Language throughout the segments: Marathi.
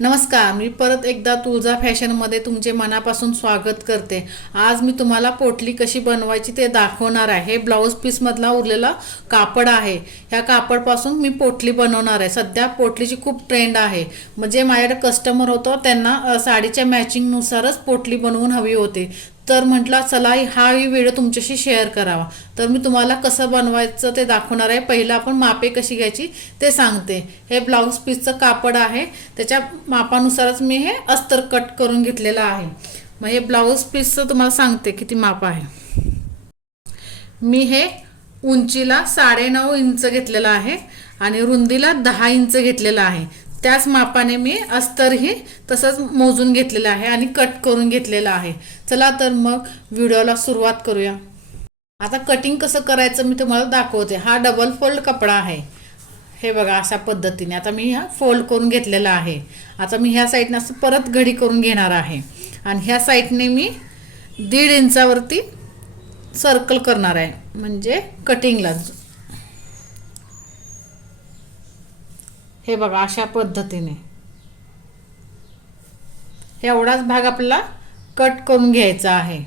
नमस्कार मी परत एकदा तुळजा फॅशनमध्ये तुमचे मनापासून स्वागत करते. आज मी तुम्हाला पोटली कशी बनवायची ते दाखवणार आहे. हे ब्लाऊज पीसमधला उरलेला कापड आहे. ह्या कापडपासून मी पोटली बनवणार आहे. सध्या पोटलीची खूप ट्रेंड आहे. म्हणजे माझ्याकडे कस्टमर होतो त्यांना साडीच्या मॅचिंगनुसारच पोटली बनवून हवी होती. तर म्हटलं चला हाही व्हिडिओ तुमच्याशी शेअर करावा. तर मी तुम्हाला कसं बनवायचं ते दाखवणार आहे. पहिलं आपण मापे कशी घ्यायची ते सांगते. हे ब्लाऊज पीसचं कापड आहे. त्याच्या मापानुसारच मी हे अस्तर कट करून घेतलेलं आहे. मग हे ब्लाऊज पीसचं तुम्हाला सांगते किती माप आहे. मी हे उंचीला साडेनऊ इंच घेतलेलं आहे आणि रुंदीला दहा इंच घेतलेलं आहे. त्याच मापाने मी अस्तरही तसंच मोजून घेतलेलं आहे आणि कट करून घेतलेलं आहे. चला तर मग व्हिडिओला सुरुवात करूया. आता कटिंग कसं करायचं मी तुम्हाला दाखवते. हा डबल फोल्ड कपडा आहे. हे बघा अशा पद्धतीने. आता मी हा फोल्ड करून घेतलेला आहे. आता मी ह्या साईडनं असं परत घडी करून घेणार आहे. आणि ह्या साईडने मी दीड इंचावरती सर्कल करणार आहे. म्हणजे कटिंगला हे बघा अशा पद्धतीने. एवढाच भाग आपल्याला कट करून घ्यायचा आहे.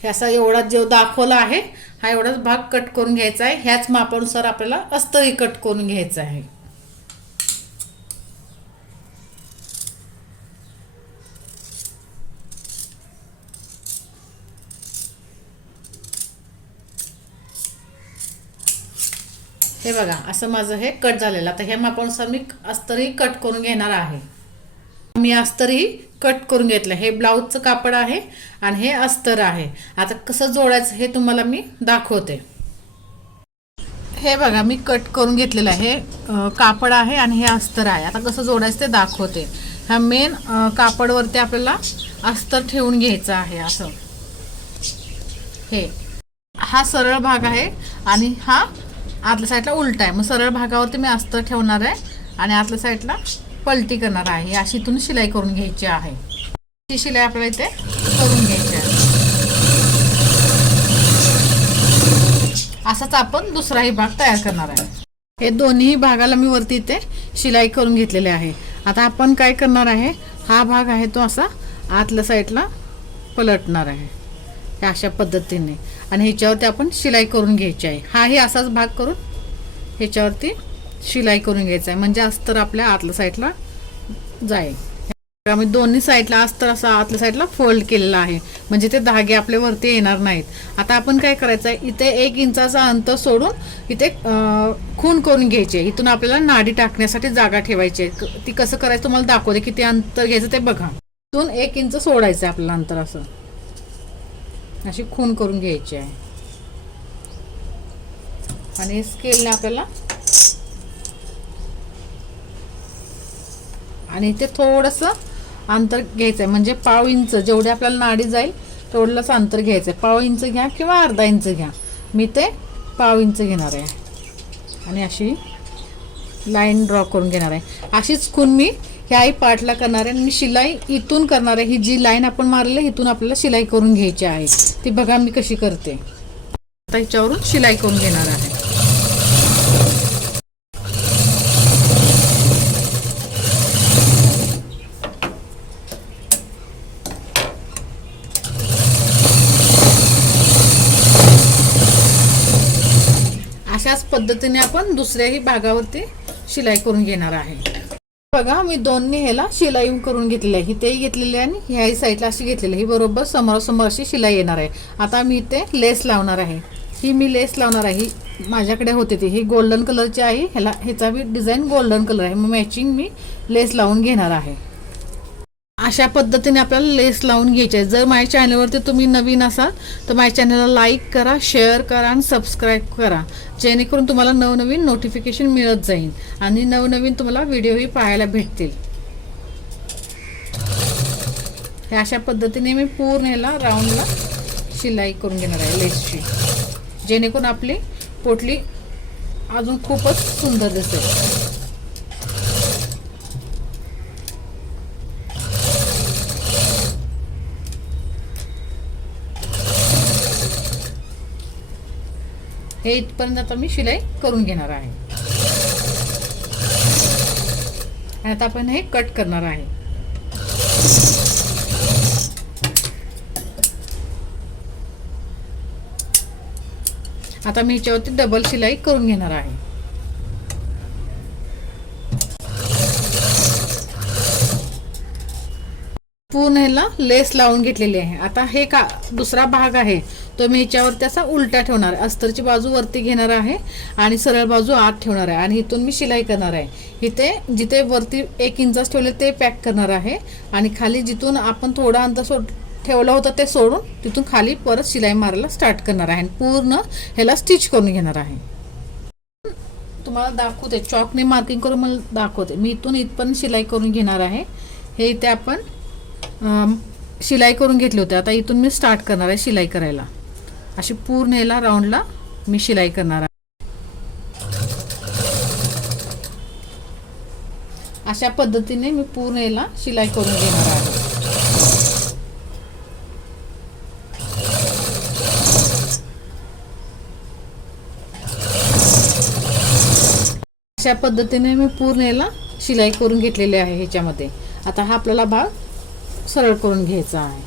ह्याचा एवढा जो दाखवला आहे हा एवढाच भाग कट करून घ्यायचा आहे. ह्याच मापानुसार आपल्याला अस्तरी कट करून घ्यायचा आहे. हे बघा असं माझं हे कट झालेलं. आता हे मापानुसार मी अस्तरही कट करून घेणार आहे. मी अस्तरही कट करून घेतलं. हे ब्लाऊजचं कापड आहे आणि हे अस्तर आहे. आता कसं जोडायचं हे तुम्हाला मी दाखवते. हे बघा मी कट करून घेतलेलं आहे. कापड आहे आणि हे अस्तर आहे. आता कसं जोडायचं ते दाखवते. ह्या मेन कापडवरती आपल्याला अस्तर ठेवून घ्यायचं आहे असं. हे. हा सरळ भाग आहे आणि हा आतल्या साईडला उलटा आहे. मग सरळ भागावरती मी अस्तर ठेवणार आहे आणि आतल्या साईडला पलटी करणार आहे. अशी इथून शिलाई करून घ्यायची आहे. ही शिलाई आपल्याला इथे करून घ्यायची आहे. असाच आपण दुसराही भाग तयार करणार आहे. हे दोन्ही भागाला मी वरती इथे शिलाई करून घेतलेले आहे. आता आपण काय करणार आहे? हा भाग आहे तो असा आतल्या साईडला पलटणार आहे. अशा पद्धतीने. आणि ह्याच्यावरती आपण शिलाई करून घ्यायची आहे. हाही असाच भाग करून ह्याच्यावरती शिलाई करून घ्यायचा आहे. म्हणजे अस्तर आपल्या आतल्या साईडला जाईल. आम्ही दोन्ही साईडला अस्तर असा आतल्या साईडला फोल्ड केलेला आहे. म्हणजे ते धागे आपल्या वरती येणार नाहीत. आता आपण काय करायचं आहे? इथे एक इंचाचा अंतर सोडून इथे खून करून घ्यायचे. इथून आपल्याला नाडी टाकण्यासाठी जागा ठेवायची आहे. ती कसं करायचं तुम्हाला दाखवते. किती अंतर घ्यायचं ते बघा. इथून एक इंच सोडायचं आहे आपल्याला अंतर असं. अशी खून करून घ्यायची आहे. आणि स्केलने आपल्याला आणि इथे थोडंसं अंतर घ्यायचं आहे. म्हणजे पाव इंच जेवढे आपल्याला नाडी जाईल तेवढंच अंतर घ्यायचं आहे. पाव इंच घ्या किंवा अर्धा इंच घ्या. मी ते पाव इंच घेणार आहे. आणि अशी लाईन ड्रॉ करून घेणार आहे. अशीच खून मी ह्याही पार्टला करणार आहे आणि मी शिलाई इथून करणार आहे ही जी लाईन आपण मारली इथून आपल्याला शिलाई करून घ्यायची आहे. ती बघा मी कशी करते. आता ह्याच्यावरून शिलाई करून घेणार आहे. अशाच पद्धतीने आपण दुसऱ्याही भागावरती शिलाई करून घेणार आहे. बघा मी दोन्ही ह्याला शिलाई करून घेतलेली आहे. ही तेही घेतलेली आहे आणि ह्याही साईडला अशी घेतलेली आहे. ही बरोबर समोरासमोर अशी शिलाई येणार आहे. आता मी इथे लेस लावणार आहे. ही मी लेस लावणार आहे. ही माझ्याकडे होते ती. ही गोल्डन कलरची आहे. ह्याला ह्याचा बी डिझाईन गोल्डन कलर आहे. मग मॅचिंग मी लेस लावून घेणार आहे. अशा पद्धतीने आपल्याला लेस लावून घ्यायचे आहे. जर माझ्या चॅनलवरती तुम्ही नवीन असाल तर माझ्या चॅनलला लाईक करा शेअर करा आणि सबस्क्राईब करा. जेणेकरून तुम्हाला नवनवीन नोटिफिकेशन मिळत जाईल आणि नवनवीन तुम्हाला व्हिडिओही पाहायला भेटतील. हे अशा पद्धतीने मी पूर्ण ह्याला राऊंडला शिलाई करून घेणार आहे लेसची जेणेकरून आपली पोटली अजून खूपच सुंदर दिसेल. हे इथपर्यंत आता मी शिलाई करून घेणार आहे. आणि आता आपण हे कट करणार आहे. आता मी ह्याच्यावरती डबल शिलाई करून घेणार आहे. पूर्ण ह्याला लेस लावून घेतलेली आहे. आता हे का दुसरा भाग आहे तो मी ह्याच्यावर असा उलटा ठेवणार आहे. अस्तरची बाजू वरती घेणार आहे आणि सरळ बाजू आत ठेवणार आहे. आणि इथून मी शिलाई करणार आहे. इथे जिथे वरती एक इंचाच ठेवले ते पॅक करणार आहे. आणि खाली जिथून आपण थोडा अंतर सोड ठेवलं होतं ते सोडून तिथून खाली परत शिलाई मारायला स्टार्ट करणार आहे. आणि पूर्ण ह्याला स्टिच करून घेणार आहे. तुम्हाला दाखवते. चॉकने मार्किंग करून मला दाखवते. मी इथून इथपर्यंत शिलाई करून घेणार आहे. हे इथे आपण शिलाई करून घेतले होते. आता इथून मी स्टार्ट करणार आहे शिलाई करायला. अशी पूर्ण याला राऊंडला मी शिलाई करणार आहे. अशा पद्धतीने मी पूर्ण याला शिलाई करून घेणार आहे. अशा पद्धतीने मी पूर्ण याला शिलाई करून घेतलेली आहे ह्याच्यामध्ये. आता हा आपल्याला भाग सरळ करून घ्यायचा आहे.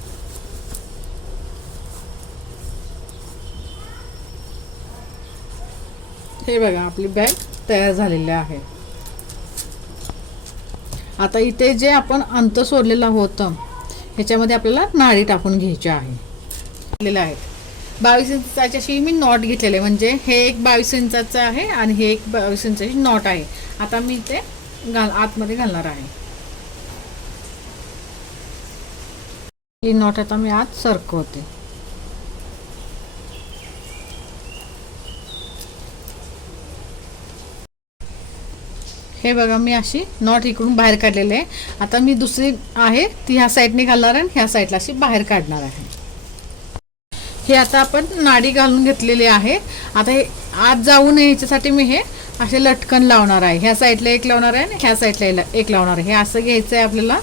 हे बघा आपली बॅग तयार झालेली आहे. आता इथे जे आपण अंत सोडलेलं होतं ह्याच्यामध्ये आपल्याला नाळी टाकून घ्यायची आहे. घेतलेलं आहे. बावीस इंचाच्याशी मी नॉट घेतलेले म्हणजे हे एक बावीस इंचाचं आहे आणि हे एक बावीस इंचाची नॉट आहे. आता मी इथे घाल आतमध्ये घालणार आहे. ही नॉट आता मी आत सरकवते. हे बघा मी अशी नॉट इकडून बाहेर काढलेली आहे. आता मी दुसरी आहे ती ह्या साईडने घालणार आहे आणि ह्या साईडला अशी बाहेर काढणार आहे. हे आता आपण नाडी घालून घेतलेली आहे. आता हे आत जाऊ नये ह्याच्यासाठी मी हे असे लटकन लावणार आहे. ह्या साईडला एक लावणार आहे आणि ह्या साईडला एक लावणार आहे. हे असं घ्यायचं आहे आपल्याला.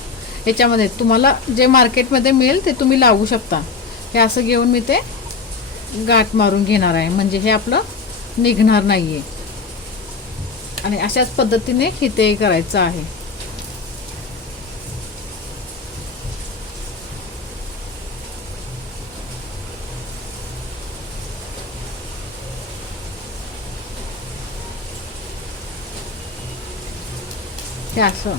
याच्यामध्ये तुम्हाला जे मार्केटमध्ये मिळेल ते तुम्ही लावू शकता. हे असं घेऊन मी ते गाठ मारून घेणार आहे. म्हणजे हे आपलं निघणार नाही आहे आणि अशाच पद्धतीने हिते करायचं आहे. हे असं.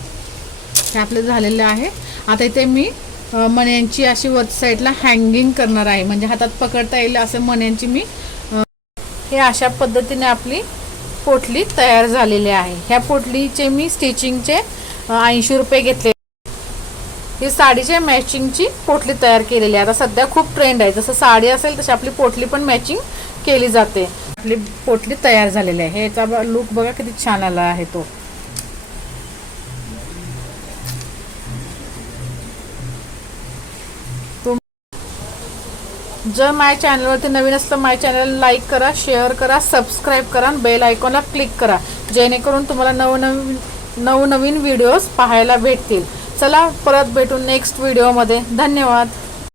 हे आपले झालेलं आहे. आता इथे मी मण्यांची अशी वर साईडला हँगिंग करणार आहे. म्हणजे हातात पकडता येईल असं मण्यांची मी हे अशा पद्धतीने आपली पोटली तयार झालेली आहे. ह्या पोटलीचे मी स्टिचिंगचे ऐंशी रुपये घेतले. ही साडीच्या मॅचिंगची पोटली तयार केलेली आहे. आता सध्या खूप ट्रेंड आहे. जसं साडी असेल तशी आपली पोटली पण मॅचिंग केली जाते. आपली पोटली तयार झालेली आहे. ह्याचा लुक बघा किती छान आला आहे तो. जर माय चॅनलवरती नवीन असतं माय चॅनल लाईक करा शेअर करा सबस्क्राईब करा आणि बेल आयकॉनला क्लिक करा. जेणेकरून तुम्हाला नवनवीन नवनवीन व्हिडिओज पाहायला भेटतील. चला परत भेटू नेक्स्ट व्हिडिओमध्ये धन्यवाद.